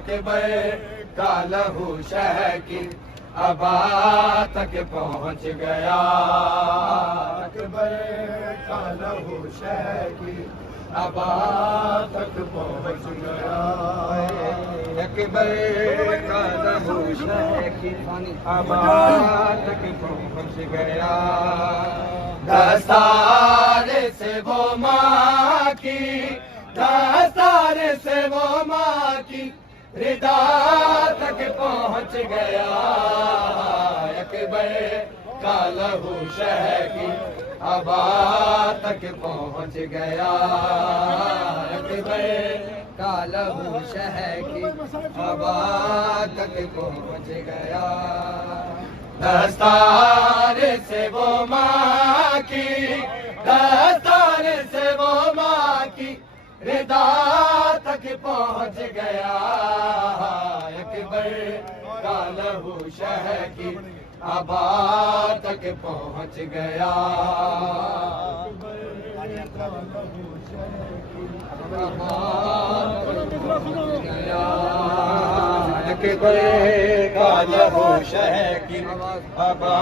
اکبر کا لہو شہ کی ابا تک پہنچ گیا اکبر کا لہو شہ کی ابا تک پہنچ گیا اکبر کا لہو شہ کی ابا تک پہنچ گیا دستار سے وہ ماں کی دستار سے وہ ماں کی ردا تک پہنچ گیا اکبر کا لہو شہ کی ابا تک پہنچ گیا اکبر کا لہو شہ کی ابا تک پہنچ گیا دستار سے وہ ماں کی دستار سے وہ ماں کی ردا تک پہنچ گیا اکبر کا لہو شہ کی ابا تک پہنچ گیا اکبر کا لہو شہ کی ابا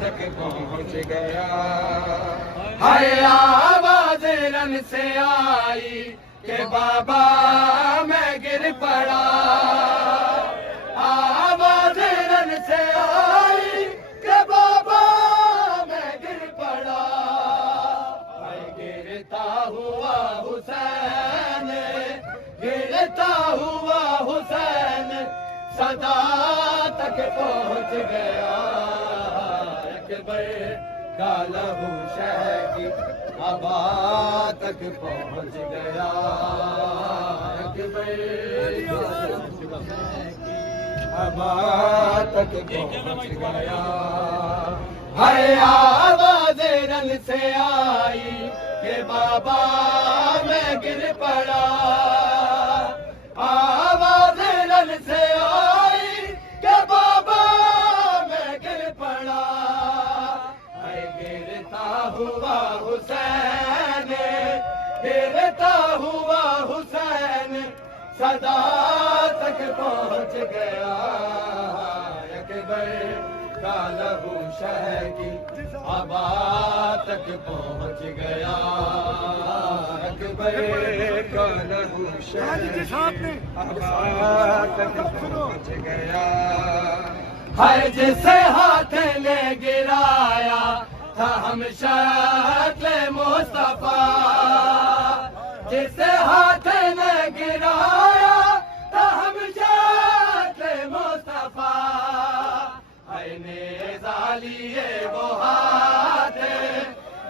تک پہنچ گیا ہائے آواز رن سے آئی کہ بابا میں گر پڑا آواز رن سے آئی کہ بابا میں گر پڑا گرتا ہوا حسین گرتا ہوا حسین صدا تک پہنچ گیا اکبر کا لہو شہ کی ابا تک پہنچ گیا اکبر کا لہو شہ کی ابا تک پہنچ گیا ہائے آواز رن سے آئی کہ بابا میں گر پڑا آواز رن سے آئی کہ بابا میں گر پڑا گرتا ہوا حسین گرتا ہوا حسین صدا تک پہنچ گیا اکبر کا لہو شہ کی ابا تک پہنچ گیا اکبر کا لہو شہ کی ابا تک پہنچ گیا ہر جسے ہاتھ نے گرایا تھا ہم شکل مصطفیٰ جسے ہاتھ نے گرایا تھا ہم شکل مصطفیٰ اے نیزہ لیے وہ ہاتھ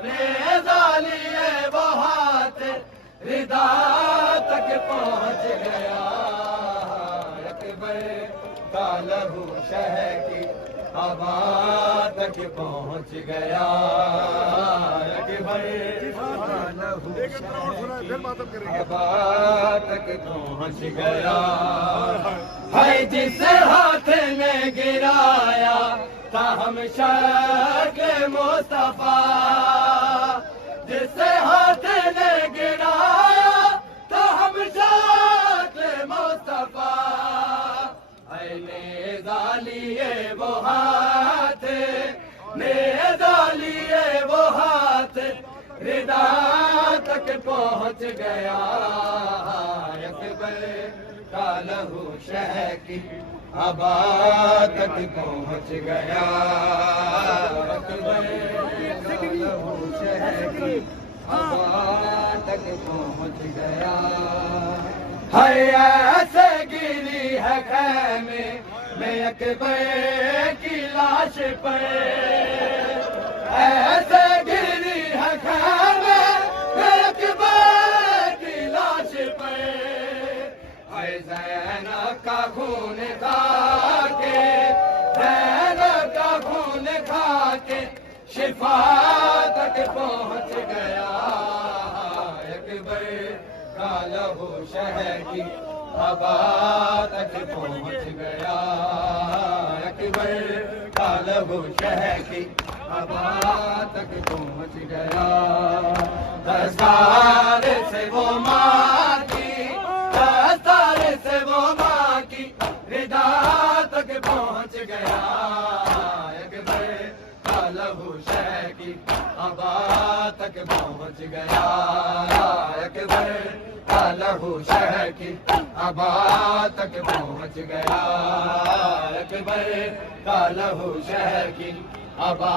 نیزہ لیے وہ ہاتھ ردا تک پہنچ گیا اکبر کا لہو شہ کی ابا تک پہنچ گیا اکبر کا لہو شہ کی ابا تک پہنچ گیا ہے جس ہاتھ نے گرایا تھا ہم شکل مصطفیٰ جس ہاتھ نے گرایا تھا ہم شکل مصطفیٰ اے نیزہ لیے وہ ہاتھ نیزہ لیے وہ ہاتھ ردا تک پہنچ گیا اکبر کا لہو شہ کی ابا تک پہنچ گیا اکبر کا لہو شہ کی ابا تک پہنچ گیا ہے ایسے گری ہے خیمے میں اکبر کی لاش پر ایسے گری ہے خیمے میں اکبر کی لاش پر ہے زینب کا خون کھا کے زینب کا خون کھا کے شفا تک پہنچ گیا اکبر کا لہو شہ کی ابا تک پہنچ گیا اکبر کا لہو شہ کی ابا تک پہنچ گیا دستار سے وہ ماں کی دستار سے وہ ماں گیا اکبر کا لہو شہ کی ابا تک پہنچ گیا اکبر کا لہو شہ کی ابا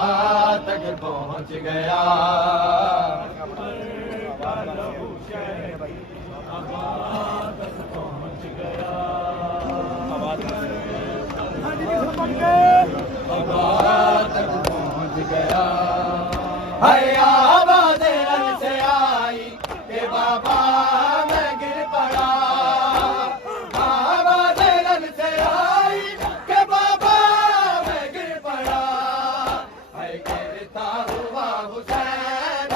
تک پہنچ گیا ہے آواز رن سے آئی کہ بابا میں گر پڑا آواز رن سے آئی کہ بابا میں گر پڑا ہے گرتا ہوا حسین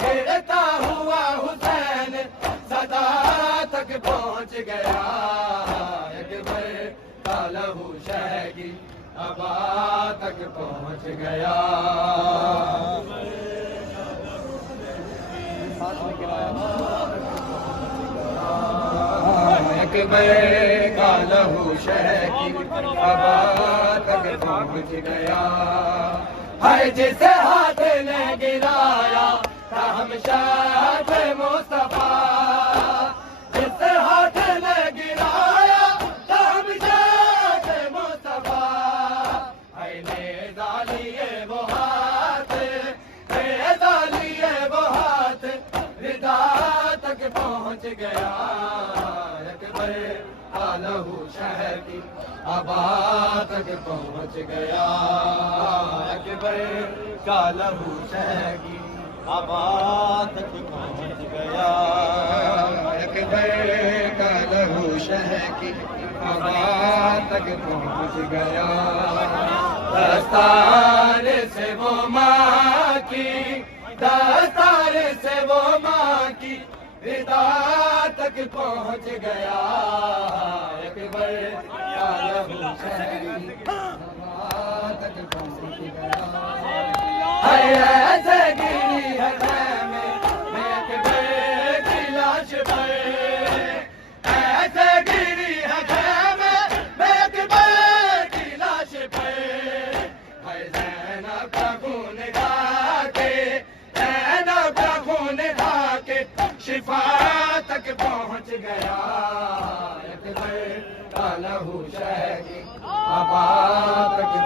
گرتا ہوا حسین صدا تک پہنچ گیا اکبر کا لہو شہ کی ابا تک پہنچ گیا اکبر کا لہو شہ کی ابا تک پہنچ گیا ہے جس ہاتھ نے گرایا تھا ہم شاہ مصطفیٰ جس ہاتھ نے گرایا تھا ہم شاہ مصطفیٰ ہے نیزہ لیے وہ ہاتھ نیزہ لیے وہ ہاتھ ردا تک پہنچ گیا اکبر کا لہو شہ کی ابا تک پہنچ گیا اکبر کا لہو شہ کی ابا تک پہنچ گیا اکبر کا لہو شہ کی ابا تک پہنچ گیا دستار سے وہ ماں کی دستار سے وہ ماں کی ردا تک پہنچ گیا اکبر کا لہو شہ کی ابا تک پہنچ گیا ایسے گری ہے خیمے میں اکبر کی لاش پر ایسے گری ہے خیمے میں اکبر کی لاش پر ہے زینب کا خون کھا کے زینب کا خون کھا کے شفا تک پہنچ گیا اکبر کا لہو شہ کی ابا تک